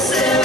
yourself.